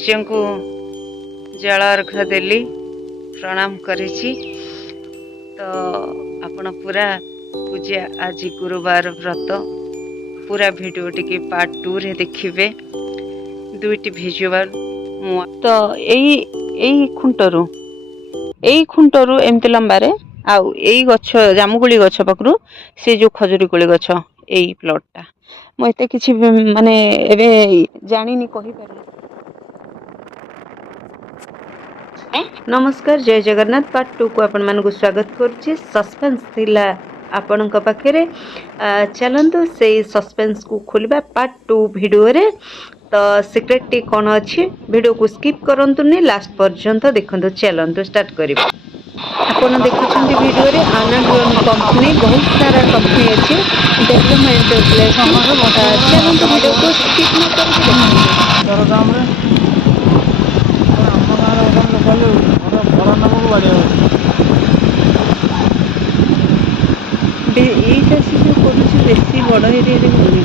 सूर्य को जल अर्घ देली प्रणाम करिछि। तो आपण पूरा पूजा आज गुरुवार व्रत पूरा वीडियो टिके पार्ट 2 रे देखिबे। दुईटी भिजुआल तो एई खुंटरू एमती लंबारे आउ एई गछ जामुगुली गछ पकरू से जो खजुरी कोली गछ एई प्लॉटटा मो एते किछि माने एबे जानिनी कहि पारि। नमस्कार, जय जगन्नाथ। पार्ट 2 को आपण मानकु स्वागत करछि। सस्पेंस थिला आपणक पाखरे, चलंतु से सस्पेंस को खोलिबा पार्ट 2 वीडियो रे। तो सीक्रेट टी कौन अच्छी वीडियो को स्किप करंतु नहीं, लास्ट पर्यंत देखंतु। चलंतु स्टार्ट करिबा। आपण देखुछंती वीडियो रे आनंद कंपनी बहुत सारा कंपनी अच्छी डेवलपमेंट प्लेस। चलंतु वीडियो को स्किप न करके बेसी बड़ एरिया रे होनी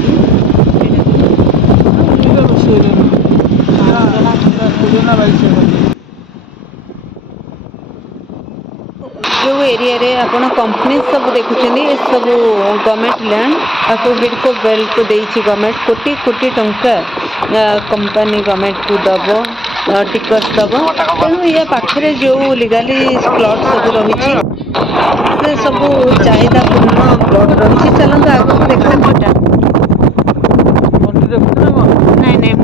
जो एरिया रे आपण कंपनी सब देखुछनी ए सब गवर्नमेंट लैंड आपको हिडको बेल को देइछि। गवर्नमेंट कोटी कोटी टंका कंपनी गवर्नमेंट को दबो टिकस दबो। तेणु या पाखरे जो लीगाली प्लॉट सब रही से सब चाहिदा पूर्ण प्लॉट रही। चलंतु आगो देखा नहीं नहीं मु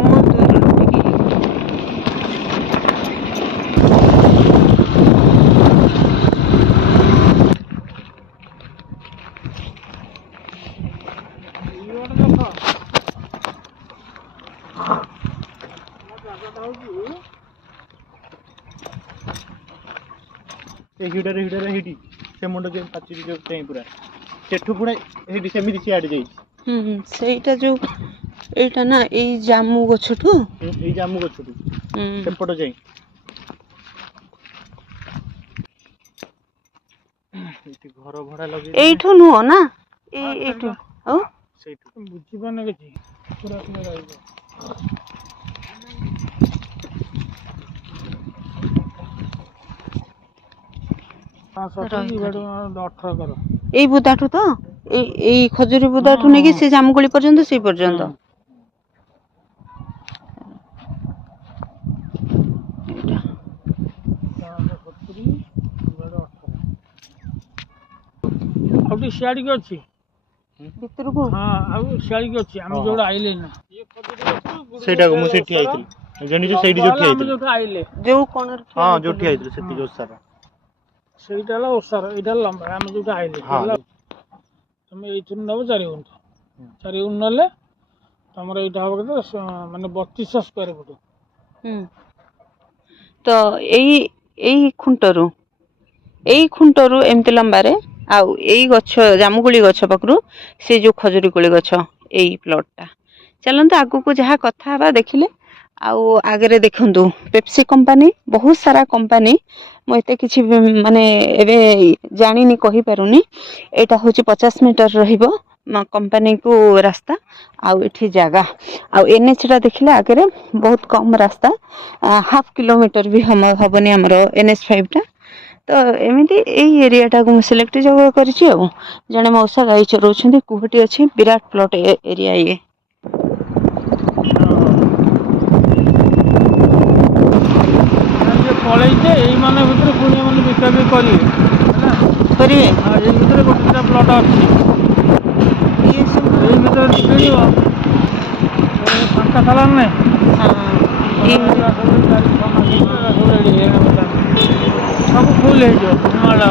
हिडर हिडी से मुंड के पाचरी जो तेई पूरा सेठु पुणे हिडी सेमिति सियाड जाई। सेटा जो एटा ना ए जामु गछठु ए जामु गछठु सेपट जाई एठी घर भड़ा लगे एठु नुहो ना एठु औ सेठु बुझी बने के पूरा पूरा रहइबो। এই বুদাঠু তো এই খজুরি বুদাঠু নেকি সে জামুগুলি পর্যন্ত সেই পর্যন্ত आउटी सियाडी के अछि ভিতর को हां आउ सियाडी के अछि हम जोड़ आइले ना सेटा को मु सेठी आइतली जनी जो सेठी जोठी आइतली जोठी आइले जो कोनर हां जोठी आइतली सेठी जो सारा सेटा ला ओसार एटा लंबा हम जोठी आइले तुम एथुन नबो 4 गुंठ 4 गुंठ नले तमर एटा होबे तो माने 3200 स्क्वायर फुट। तो एई खुंटरू एमती लंबारे आउ एई गछ जामुगुली गछ पकरू से जो खजुरी कोली गछ एई प्लॉटटा। चलंतु आगु को जहा कथा बा देखिले। आउ आगे देखंतु पेप्सी कंपनी बहुत सारा कंपनी मो एते किछि माने एबे जानिनी कहि पारुनी। एटा होची 50 मीटर रहिबो कंपनी को रास्ता आउ एठी जगह आउ एनएच रा देखिले आगे बहुत कम रास्ता हाफ किलोमीटर भी हम हबनी हमरो एनएच 5 टा। तो एमिति एई एरिया टा को सिलेक्ट जगह करछि। आ जने मौसा गाई चरोछंती कुहटी अछि विराट प्लॉट एरिया ये पळैते एई माने भितर पुणी माने बिकाबे करिवे हां एई भितर गोटेटा प्लॉट अछि ये सब एई भितर किनियो ए फांका थाला नै हां ये सब फुल है जो माला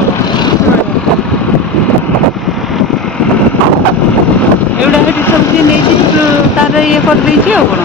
एवढा हेटी सब्जी नहीं तार ये कर देछि आ कोन